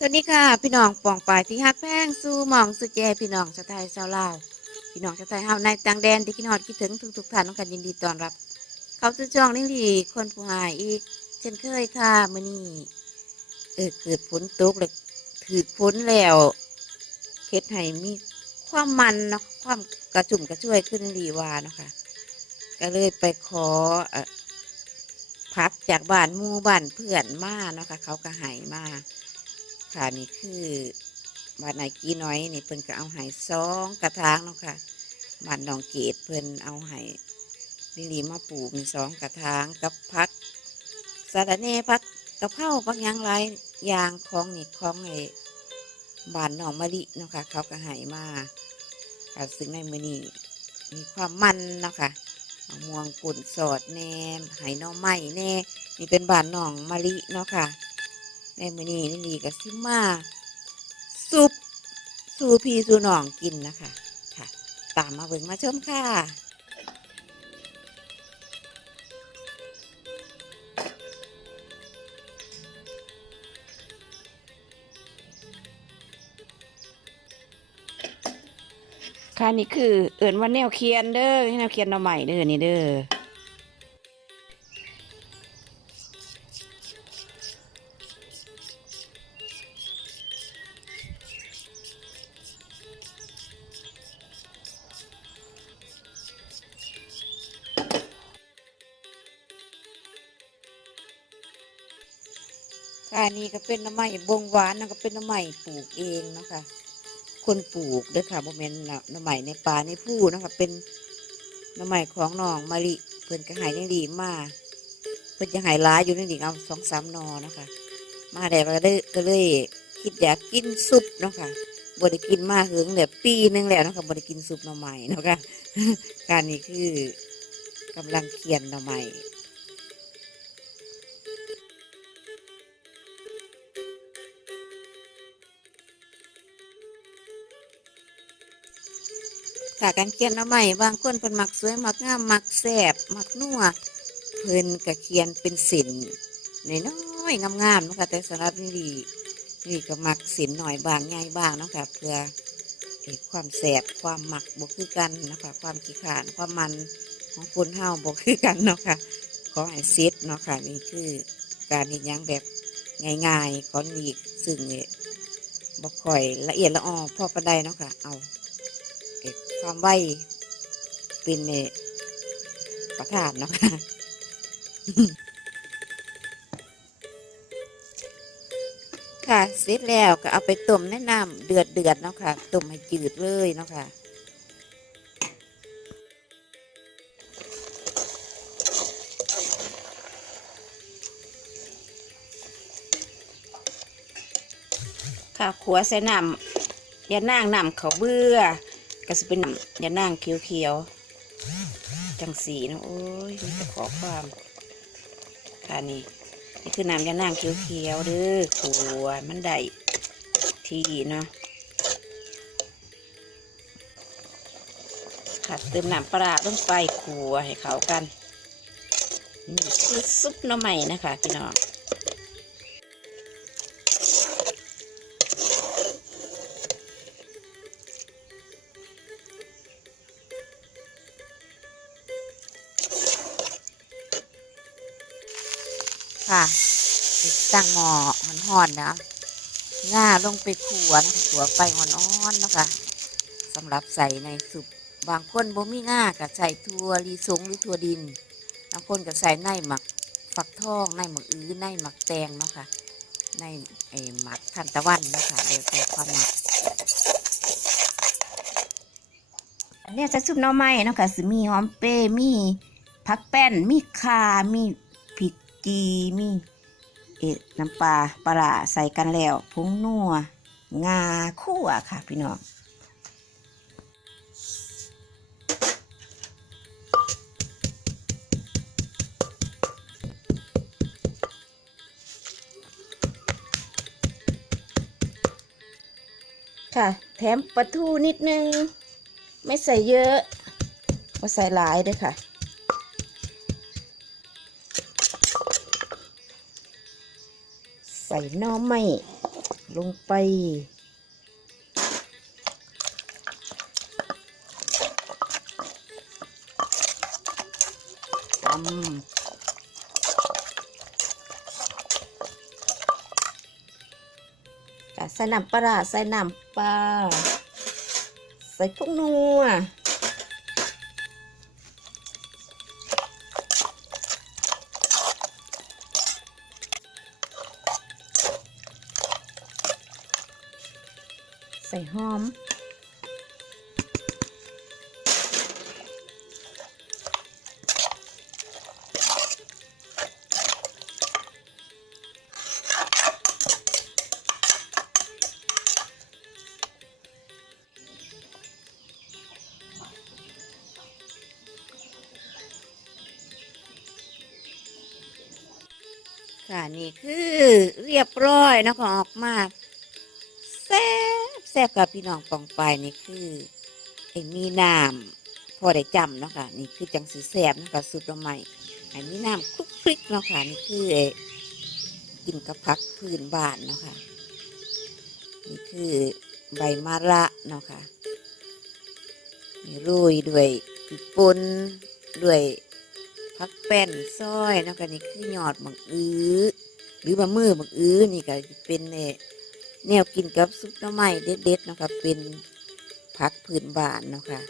สวัสดีค่ะ พี่น้องปองปายที่ฮักแพงสู้มองสุดแจพี่น้องชาวไทยชาวลาวพี่น้องชาวไทยเฮาในต่างแดนที่คิดฮอดคิดถึงทุกทุกท่านน้องกันยินดีต้อนรับ เขาสู่ช่องนิ่งดีคนผู้หายอีก เช่นเคยค่ะมื้อนี้เออเกิดฝนตกเลยถือฝนแล้วเฮ็ดให้มีความมันเนาะความกระชุ่มกระชวยขึ้นดีว่าเนาะค่ะก็เลยไปขอเออพักจากบ้านมู่บ้านเพื่อนมาเนาะค่ะเขาก็ให้มา ค่ะนี่คือบ้านนายกี้น้อยนี่เพิ่นก็เอาให้สองกระถางเนาะค่ะบ้านนองเกดเพิ่นเอาให้ลิลีมาปลูกนี่สองกระถางกับพักสาระเน่พักกระเพราพักยังไรยางของนี่ของไอ้บ้านหนองมะลิเนาะค่ะเขาก็ให้มาค่ะซึ่งในมือนี้มีความมันเนาะค่ะม่วงกุ่นสอดแนมไหหน่อไม้แน่นี่เป็นบ้านหนองมะลิเนาะค่ะ ในมือนี้นี่ดีกับซิมาซุปสูพีสูน้องกินนะคะค่ะ ตามมาเบิ่งมาชมค่ะค่ะนี่คือเอิ่นว่าแนวเคียนเด้อแนวเคียนหน่อใหม่เด้อนี่เด้อ ค่ะนี่ก็เป็นน้ำไม้บงหวานนะก็เป็นน้ำไม้ปลูกเองนะคะ คนปลูกเด้อค่ะบ่แม่นน่ะน้ำไม้ในป่าในผู้นะคะเป็นน้ำไม้ของน้องมะลิเพิ่อนก็หายยังดีมากเพิ่อนจะหายหลายอยู่ในอีเอาสองสามนอนะคะ มาแต่ก็เลยก็เลยคิดอยากกินซุปนะคะบ่ได้กินมากถึงแบบปีหนึงแล้วนะคะบ่ได้กินซุปหน่อไม้นะคะการนี้คือกำลังเคียนหน่อไม้ ค่ะการเขียนเอาใหม่บางคนเพิ่นมักสวยมักงามมักแสบมักนัวเพิ่นก็เขียนเป็นสินน้อยๆงามๆนะคะแต่สำหรับนี่ดีนี่ก็มักสินหน่อยบางใหญ่บางนะค่ะเพื่อเอ่อความแสบความหมักบ่คือกันนะคะความขี้ขานความมันของคนเฮาบ่คือกันเนาะค่ะขอให้เซ็ตเนาะค่ะนี่คือการเฮ็ดหยังแบบง่ายๆของนี่ซึ่งเนี่ยบ่ค่อยละเอียดละออพอปานใดเนาะค่ะเอา ความไวเป็นประธานเนาะค่ะค่ะเสร็จแล้วก็เอาไปต้มในน้ำเดือดเดือดเนาะค่ะต้มให้จืดเลยเนาะค่ะค่ะขัวใส่น้ำยานั่งน้ำเขาเบื่อ ก็จะเป็นน้ำยานั่งเขียวๆจังสีนะโอ้ยมันจะขอความค่ะนี่นี่คือน้ำยานั่งเขียวๆเด้อขัวมันได้ที่เนาะค่ะเติมน้ำปลาร้าลงไปขัวให้เขากันนี่คือซุปหน้ำใหม่นะคะพี่น้อง ค่ะติดตั้งหม้อห่อนๆนะง่าลงไปขัวนะขัวไฟอ่อนๆนะคะสำหรับใส่ในสุปบางคนบ่มีง่าก็ใส่ถั่วลีสงหรือถั่วดินบางคนก็ใส่ในหมักฟักทองในหมักอื้อในหมักแตงเนาะค่ะในไอหมักทันตะวันเนาะคะเดี๋ยวแต่ความหมักเนี้ยจะซุปหน่อไม้เนาะค่ะสิมีหอมเป้มีผักแป้นมีข่ามี กีมีเอ็ดน้ำปลาปลาใส่กันแล้วผงนัวงาคั่วค่ะพี่น้องค่ะแถมปลาทูนิดนึง ไม่ใส่เยอะว่าใส่หลายด้วยค่ะ ใส่น่อไม้ลงไป ตำใส่น้ำปลาใส่น้ำปลาใส่พวกนัว ส่หอม ค่ะนี่คือเรียบร้อยแล้วก็ออกมา แซ่บกับพี่น้องปองไปายนี่คือไอ้มีน้ำพอได้จำเนาะค่ะนี่คือจังสีแซ่บเนาะคะสูตรใหม่ไอ้มีน้ำคลุกคลิกเนาะค่ะนี่คือไอ้กินกับพักพื้นบ้านเนาะค่ะนี่คือใบมะระเนาะค่ะนี่โรยด้วยพริกป่นด้วยพักแป้นซอยเนาะกันนี่คือยอดบังอื้อหรือบะมือบังอื้อนี่ก็เป็นเน่ แนวกินกับซุปน้ำไม้เด็ดๆนะคะเป็นผักพื้นบ้านนะคะ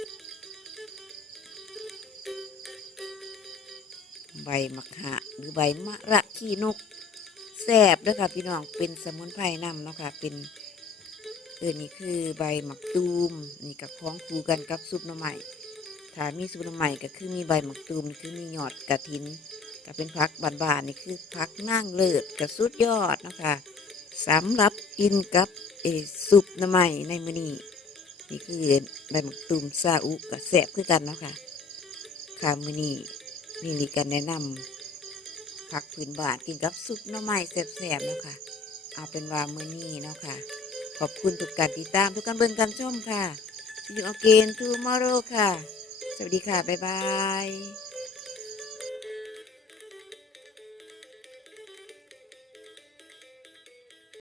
ใบมะขะหรือใบมะระขี้นกแซบเด้วยค่ะพี่น้องเป็นสมุนไพรนำเนาะค่ะเป็นเออนี่คือใบหมักตูมนี่กับคล้องคูกันกับซุปน้ำไม้ถ้ามีสูตรใหม่ก็คือมีใบมะตูมคือมีหยอดกระถินก็เป็นพักบานๆนี่คือพักนั่งเลิศกับสุดยอดนะคะสำหรับ กินกับเอซุปน้ำใหม่ในมือนี้นี่คือใบมะตูมซาอุกับแสบคือกันเนาะค่ะค่ะมือนี้นี่ลีกันแนะนำผักพื้นบานกินกับซุปน้ำใหม่แสบๆเนาะค่ะ เอาเป็นว่ามือนี้เนาะค่ะ ขอบคุณทุกการติดตามทุกการเบิ่งการชมค่ะ See you again tomorrow ค่ะ สวัสดีค่ะ บ๊ายบาย